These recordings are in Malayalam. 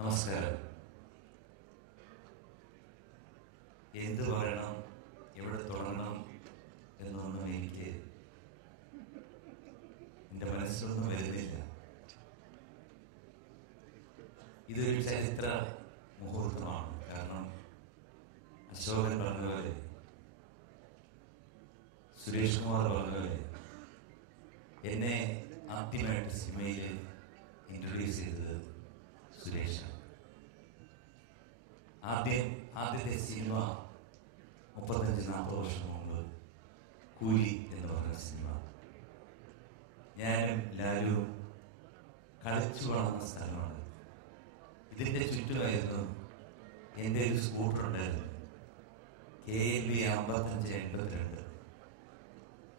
നമസ്കാരം. എന്ത് പറയണം, എവിടെ തുടങ്ങണം എന്നൊന്നും എനിക്ക് എൻ്റെ മനസ്സിലൊന്നും വരുന്നില്ല. ഇതൊരു ചരിത്ര മുഹൂർത്തമാണ്. കാരണം അശോകൻ പറഞ്ഞതുപോലെ, സുരേഷ് കുമാർ പറഞ്ഞതുപോലെ, എന്നെ ആദ്യമായിട്ട് സിനിമയിൽ ഇൻട്രൊഡ്യൂസ് ചെയ്തത് സുരേഷാണ്. ആദ്യത്തെ സിനിമ 35-40 വർഷം മുമ്പ് കൂലി എന്ന് പറഞ്ഞ സിനിമ. ഞാനും ലാലുവും കളിച്ചു വളർന്ന സ്ഥലമാണ്. ഇതിൻ്റെ ചുറ്റുമായിരുന്നു എൻ്റെ ഒരു സ്കൂട്ടർ ഉണ്ടായിരുന്നു, KLV 5582.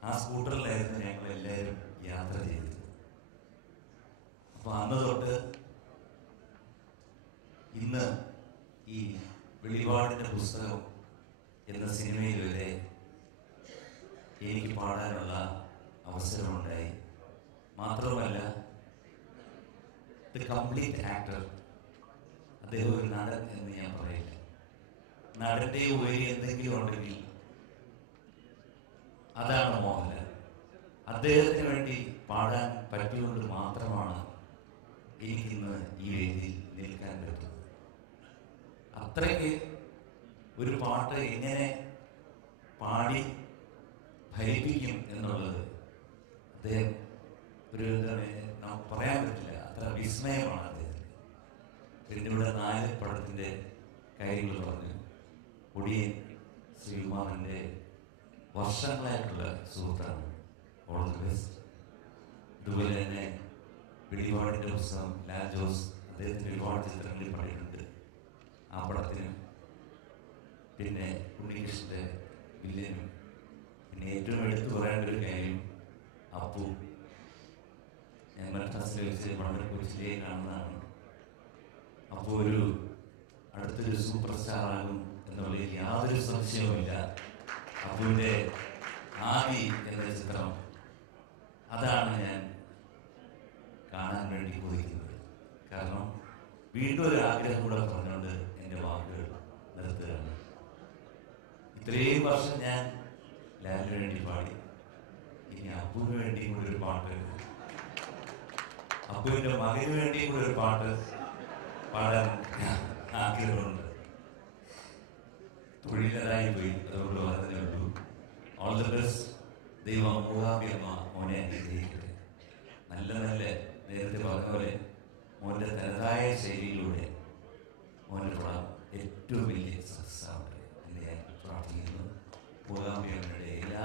ആ സ്കൂട്ടറിലായിരുന്നു ഞങ്ങളെല്ലാവരും യാത്ര ചെയ്തത്. അപ്പോൾ അന്ന് തൊട്ട് ഇന്ന് ഈ വെളിപാടിൻ്റെ പുസ്തകം എന്ന സിനിമയിൽ വരെ എനിക്ക് പാടാനുള്ള അവസരമുണ്ടായി. മാത്രമല്ല, ദ കംപ്ലീറ്റ് ആക്ടർ, അദ്ദേഹം ഒരു നടൻ എന്ന് ഞാൻ പറയില്ല. നടൻ്റെ ഉപരി എന്തെങ്കിലും ഉണ്ടെങ്കിൽ അതാണ് മോഹൻലാൽ. അദ്ദേഹത്തിന് വേണ്ടി പാടാൻ പറ്റിയുകൊണ്ട് മാത്രമാണ് എനിക്കിന്ന് ഈ വേദിയിൽ നിൽക്കാൻ പറ്റുന്നത്. അത്രയ്ക്ക് ഒരു പാട്ട് എങ്ങനെ പാടി ഫലിപ്പിക്കും എന്നുള്ളത് അദ്ദേഹം ഒരു നമുക്ക് പറയാൻ പറ്റില്ല, അത്ര വിസ്മയമാണ് അദ്ദേഹത്തിന്. പിന്നെ ഇവിടെ 4 പടത്തിൻ്റെ കാര്യങ്ങൾ പറഞ്ഞു. ഒടിയൻ ശ്രീകുമാറിൻ്റെ വർഷങ്ങളായിട്ടുള്ള സുഹൃത്താണ്. All the best. അതുപോലെ തന്നെ വെളിപാടിൻ്റെ പുസ്തകം ലാൽ ജോസ്, അദ്ദേഹത്തിന് ഒരുപാട് ചിത്രങ്ങളിൽ പറയുന്നുണ്ട്. ആ പടത്തിനും പിന്നെ ഉണ്ണികൃഷ്ണൻ്റെ വില്ലനും, പിന്നെ ഏറ്റവും എടുത്തു പറയേണ്ട ഒരു കാര്യം അപ്പു. ഞാൻ മദ്രാസിൽ വെച്ച് വളരെ കൊച്ചിലേ കാണുന്നതാണ്. അപ്പോൾ ഒരു അടുത്തൊരു സൂപ്പർ സ്റ്റാർ ആകും എന്നുള്ളതിൽ യാതൊരു സംശയവുമില്ല. അപ്പുവിൻ്റെ ആദി എന്ന ചിത്രം, അതാണ് ഞാൻ കാണാൻ വേണ്ടി കൊതിക്കുന്നത്. കാരണം വീണ്ടും ഒരു ആഗ്രഹം കൂടെ പറഞ്ഞുകൊണ്ട് എൻ്റെ വാക്കുകൾ നിർത്തുകയാണ്. ഇത്രയും വർഷം ഞാൻ ലാലിന് വേണ്ടി പാടി, ഇനി അപ്പുവിന് വേണ്ടിയും കൂടെ ഒരു പാട്ട്, അപ്പുവിൻ്റെ മകന് വേണ്ടിയും കൂടെ ഒരു പാട്ട് പാടാൻ ആഗ്രഹമുണ്ട്. തൊഴിലായി പോയി, അതുകൊണ്ട് പറഞ്ഞതേ ഉള്ളൂ. All the best. ദൈവം മൂകാംബിയമ്മ മോനെ അനുഗ്രഹിക്കട്ടെ. നല്ല നേരത്തെ പറഞ്ഞ പോലെ മോൻ്റെ തനതായ ശൈലിയിലൂടെ മോൻ്റെ പടം ഏറ്റവും വലിയ സക്സസ് ആവട്ടെ എന്ന് ഞാൻ പ്രാർത്ഥിക്കുന്നു. മൂകാംബിയമ്മയുടെ എല്ലാ